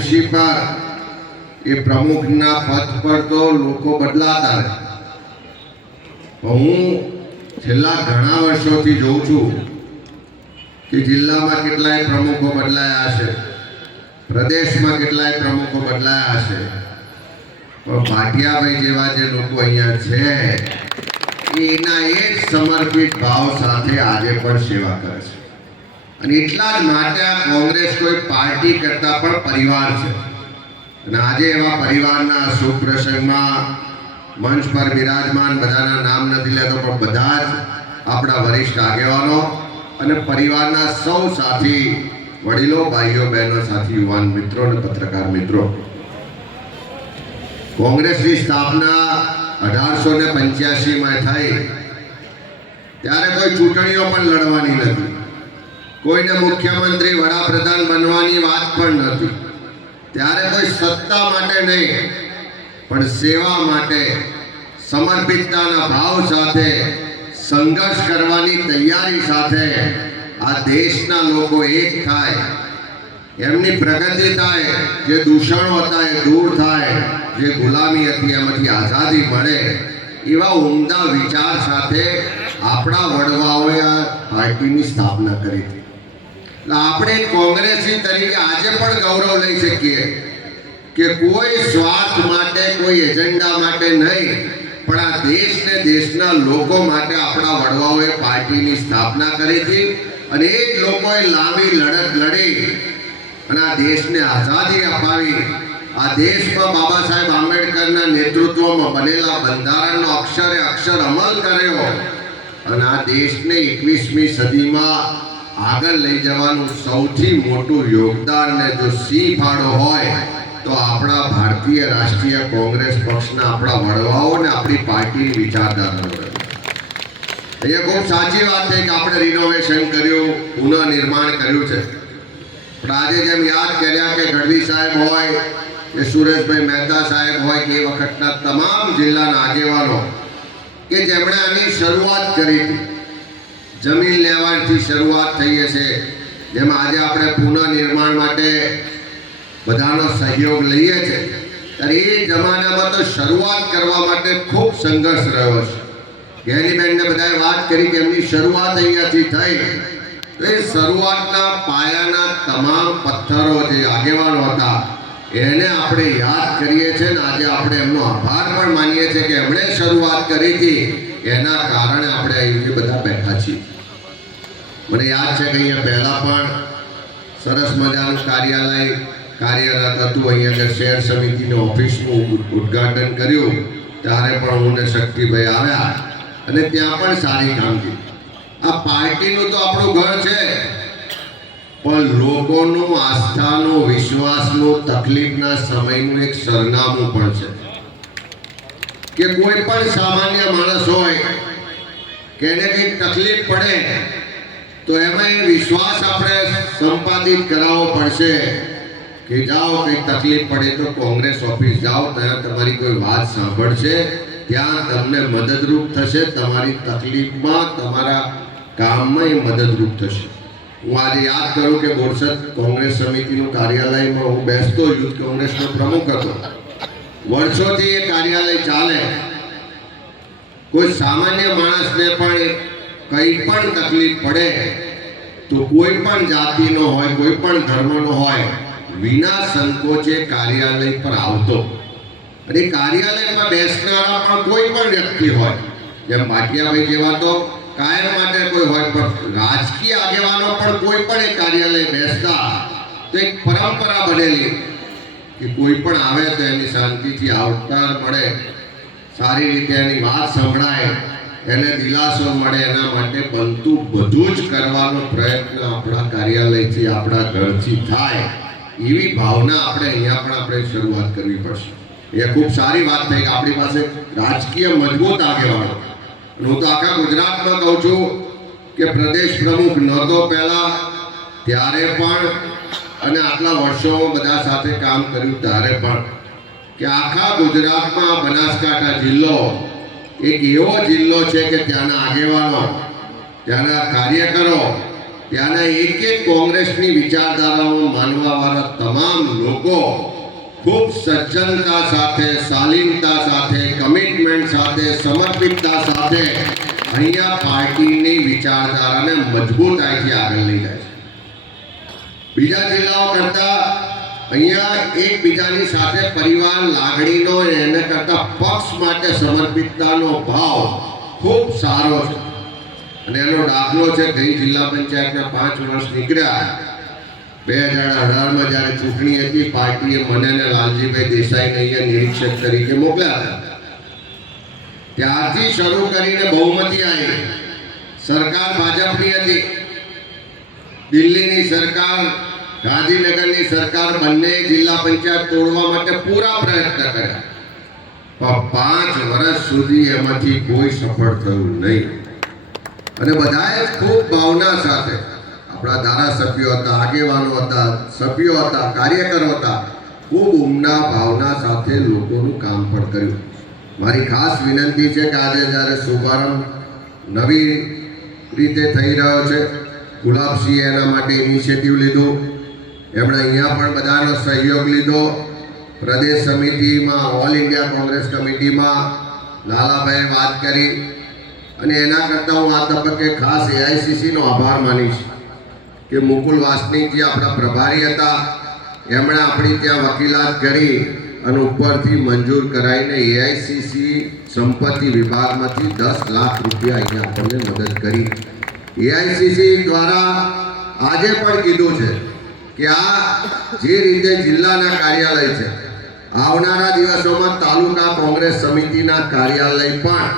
ખુરશી એ પ્રમુખના પદ પર તો લોકો બદલાતા રહે. હું છેલ્લા ઘણા વર્ષોથી જોઉં છું કે જિલ્લામાં કેટલાય પ્રમુખો બદલાયા હશે, પ્રદેશમાં કેટલાય પ્રમુખો બદલાયા હશે. પણ ભાટિયાભાઈ જેવા જે લોકો અહીંયા છે, એના એ સમર્પિત ભાવ સાથે આજે પણ સેવા કરે છે. અને એટલા જ માટે કોંગ્રેસ કોઈ પાર્ટી કરતા પણ પરિવાર છે. અને આજે એવા પરિવારના શુભ પ્રસંગમાં મંચ પર બિરાજમાન બધાના નામ નથી લેતો, પણ બધા જ આપણા વરિષ્ઠ આગેવાનો અને પરિવારના સૌ સાથી, વડીલો, ભાઈઓ, બહેનો, સાથી, યુવાન મિત્રો અને પત્રકાર મિત્રો. કોંગ્રેસની સ્થાપના અઢારસો ને પંચ્યાસીમાં થઈ. ત્યારે કોઈ ચૂંટણીઓ પણ લડવાની નથી. કોઈને મુખ્યમંત્રી, વડાપ્રધાન બનવાની વાત પણ નથી. ત્યારે કોઈ સત્તા માટે નહીં, પણ સેવા માટે, સમર્પિતતાના ભાવ સાથે, સંઘર્ષ કરવાની તૈયારી સાથે આ દેશના લોકો એક થાય. એમની પ્રગતિ થાય, જે દૂષણો હતા એ દૂર થાય, જે ગુલામી હતી એમાંથી આઝાદી મળે. એવા ઉમદા વિચાર સાથે આપણા વડવાઓએ આ પાર્ટીની સ્થાપના કરી. હતી આપણે કોંગ્રેસી તરીકે આજે પણ ગૌરવ લઈ શકીએ કે કોઈ સ્વાર્થ માટે, કોઈ એજન્ડા માટે નહીં, પણ આ દેશ ને દેશના લોકો માટે આપણા વડવાઓએ પાર્ટીની સ્થાપના કરી હતી અને એ જ લોકોએ લાંબી લડત લડી અને આ દેશને આઝાદી અપાવી. આ દેશમાં બાબા સાહેબ આંબેડકરના નેતૃત્વમાં બનેલા બંધારણનો અક્ષરે અક્ષર અમલ કર્યો અને આ દેશને એકવીસમી સદીમાં આગળ લઈ જવાનું સૌથી મોટું યોગદાન ને જો સિંહ ફાળો હોય, તો આપણા ભારતીય રાષ્ટ્રીય કોંગ્રેસ પક્ષના આપણા વડવાઓ ને આપણી પાર્ટીની વિચારધારાનો. અહીંયા ખૂબ સાચી વાત છે કે આપણે રિનોવેશન કર્યું, પુનઃનિર્માણ કર્યું છે પણ આજે જેમ યાદ કર્યા કે ગઢવી સાહેબ હોય, કે સુરેશભાઈ મહેતા સાહેબ હોય, કે એ વખતના તમામ જિલ્લાના આગેવાનો, કે જેમણે આની શરૂઆત કરી હતી જમીન લેવાથી શરૂઆત થઈ હશે. જેમાં આજે આપણે પુનઃનિર્માણ માટે બધાનો સહયોગ લઈએ છીએ. ત્યારે એ જમાનામાં તો શરૂઆત કરવા માટે ખૂબ સંઘર્ષ રહ્યો છે. ગેરીબેનને બધાએ વાત કરી કે એમની શરૂઆત અહીંયાથી થઈ. તો એ શરૂઆતના પાયાના તમામ પથ્થરો જે આગેવાનો હતા, એને આપણે યાદ કરીએ છીએ ને આજે આપણે એમનો આભાર પણ માનીએ છીએ કે એમણે શરૂઆત કરી હતી. એના કારણે આપણે મને યાદ છે કે અહીંયા પહેલાં પણ સરસ મજાનું કાર્યાલય કાર્યરત હતું. અહીંયા આગળ શહેર સમિતિની ઓફિસનું ઉદ- ઉદ્ઘાટન કર્યું. ત્યારે પણ હું ને શક્તિભાઈ આવ્યા અને ત્યાં પણ સારી કામગીરી. આ પાર્ટીનું તો આપણું ઘર છે. પણ લોકોનું આસ્થાનું, વિશ્વાસનું, તકલીફના સમયનું એક સરનામું પણ છે. કે કોઈ પણ સામાન્ય માણસ હોય, કે એને કંઈક તકલીફ પડે તો એમાં એ વિશ્વાસ આપણે સંપાદિત કરાવવો પડશે કે જાઓ, કંઈક તકલીફ પડે તો કોંગ્રેસ ઓફિસ જાઓ, ત્યાં તમારી કોઈ વાત સાંભળશે, ત્યાં તમને મદદરૂપ થશે, તમારી તકલીફમાં તમારા કામમાં એ મદદરૂપ થશે. હું આજે યાદ કરું કે બોરસદ કોંગ્રેસ સમિતિનું કાર્યાલયમાં હું બેસતો, યુથ કોંગ્રેસનો પ્રમુખ હતો. વર્ષોથી એ કાર્યાલય ચાલે. કોઈ સામાન્ય માણસને પણ કંઈ પણ તકલીફ પડે, તો કોઈ પણ જાતિનો હોય, કોઈ પણ ધર્મનો હોય, વિના સંકોચે કાર્યાલય પર આવતો. અને કાર્યાલયમાં બેસનારા પણ કોઈ પણ વ્યક્તિ હોય, જેમ ભાટિયાભાઈ જેવા તો કાયમ માટે કોઈ હોય, પણ રાજકીય આગેવાનો પણ કોઈ પણ એ કાર્યાલય બેસતા, તો એક પરંપરા બનેલી કે કોઈ પણ આવે તો એની શાંતિથી આવકાર મળે, સારી રીતે એની વાત સંભળાય. એને દિલાસો મળે એના માટે બનતું બધું જ કરવાનો પ્રયત્ન આપણા કાર્યાલયથી આપણા ઘરથી થાય એવી ભાવના આપણે અહીંયા પણ આપણે શરૂઆત કરવી પડશે. એ ખૂબ સારી વાત થઈ કે આપણી પાસે રાજકીય મજબૂત આગેવાનો. હું તો આખા ગુજરાતમાં કહું છું કે પ્રદેશ પ્રમુખ નહોતો પહેલા, ત્યારે પણ અને આટલા વર્ષોમાં બધા સાથે કામ કર્યું, ત્યારે પણ. કે આખા ગુજરાતમાં બનાસકાંઠા જિલ્લો એક એવો જિલ્લો છે કે ત્યાંના આગેવાનો, ત્યાંના કાર્યકરો, ત્યાંના એક એક કોંગ્રેસની વિચારધારાઓ માનવાવાળા તમામ લોકો ખૂબ સજ્જનતા સાથે, શાલીનતા સાથે કમિટમેન્ટ સાથે, સમર્પિતતા સાથે અહીંયા પાર્ટીની વિચારધારાને મજબૂતાઈથી આગળ લઈ જાય છે. બીજા જિલ્લાઓ કરતા અહીંયા એકબીજાની સાથે પરિવાર લાગણીનો એને કરતા પક્ષ માટે સમર્પિતતાનો ભાવ ખૂબ સારો છે. અને એનો દાખલો છે, ગઈ જિલ્લા પંચાયતના પાંચ વર્ષ નીકળ્યા. બે હજાર અઢારમાં જ્યારે ચૂંટણી હતી, પાર્ટીએ મને અને લાલજીભાઈ દેસાઈને અહીંયા નિરીક્ષક તરીકે મોકલ્યા હતા. ત્યારથી શરૂ કરીને બહુમતી આવી. સરકાર ભાજપની હતી. દિલ્હીની સરકાર ગાંધીનગરની સરકાર બંને જિલ્લા પંચાયત તોડવા માટે પૂરા પ્રયત્ન કર્યા. પણ પાંચ વર્ષ સુધી એમાંથી કોઈ સફળ થયું નહીં. અને બધાએ ખૂબ ભાવના સાથે, આપણા ધારાસભ્યો હતા, આગેવાનો હતા, સભ્યો હતા, કાર્યકરો હતા, ખૂબ ઉમદા ભાવના સાથે લોકોનું કામ પણ કર્યું. મારી ખાસ વિનંતી છે કે આજે જ્યારે શુભારંભ નવી રીતે થઈ રહ્યો છે, ગુલાબસિંહે એના માટે ઇનિશિયેટિવ લીધું. એમણે અહીંયા પણ બધાનો સહયોગ લીધો. પ્રદેશ સમિતિમાં ઓલ ઇન્ડિયા કોંગ્રેસ કમિટીમાં લાલાભાઈએ વાત કરી. અને એના કરતાં હું આ તબક્કે ખાસ એઆઈસીસીનો આભાર માનીશ કે મુકુલ વાસનિકજી આપણા પ્રભારી હતા, એમણે આપણી ત્યાં વકીલાત કરી અને ઉપરથી મંજૂર કરાવીને એઆઈસીસી સંપત્તિ વિભાગમાંથી દસ લાખ રૂપિયા અહીંયા આપણને મદદ કરી. એઆઈસીસી દ્વારા આજે પણ કીધું છે કે આ જે રીતે જિલ્લાના કાર્યાલય છે, આવનારા દિવસોમાં તાલુકા કોંગ્રેસ સમિતિના કાર્યાલય પણ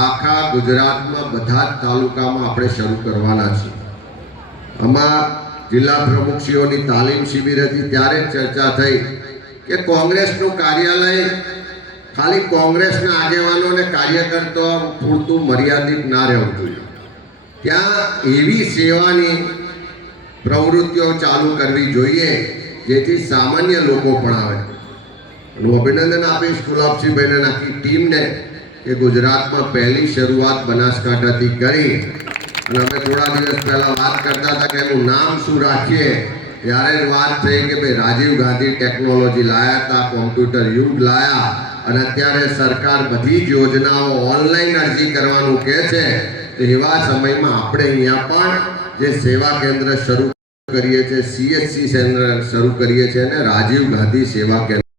આખા ગુજરાતમાં બધા જ તાલુકામાં આપણે શરૂ કરવાના છીએ. આમાં જિલ્લા પ્રમુખશ્રીઓની તાલીમ શિબિર હતી, ત્યારે ચર્ચા થઈ કે કોંગ્રેસનું કાર્યાલય ખાલી કોંગ્રેસના આગેવાનો અને કાર્યકર્તાઓ પૂરતું મર્યાદિત ના રહેવું જોઈએ. ત્યાં એવી સેવાની પ્રવૃત્તિઓ ચાલુ કરવી જોઈએ, જેથી સામાન્ય લોકો પણ આવે. હું અભિનંદન આપીશ ગુલાબસિંહભાઈને આખી ટીમને કે ગુજરાતમાં પહેલી શરૂઆત બનાસકાંઠાથી કરી. અને અમે થોડા દિવસ પહેલાં વાત કરતા હતા કે એનું નામ શું રાખીએ, ત્યારે વાત થઈ કે ભાઈ રાજીવ ગાંધી ટેકનોલોજી લાયા હતા કોમ્પ્યુટર યુગ લાયા, અને અત્યારે સરકાર બધી જ યોજનાઓ ઓનલાઈન અરજી કરવાનું કહે છે, તો એવા સમયમાં આપણે અહીંયા પણ જે સેવા કેન્દ્ર શરૂ કરીએ છીએ સીએચસી સેન્ટર શરૂ કરીએ છીએ અને રાજીવ ગાંધી સેવા કેન્દ્ર.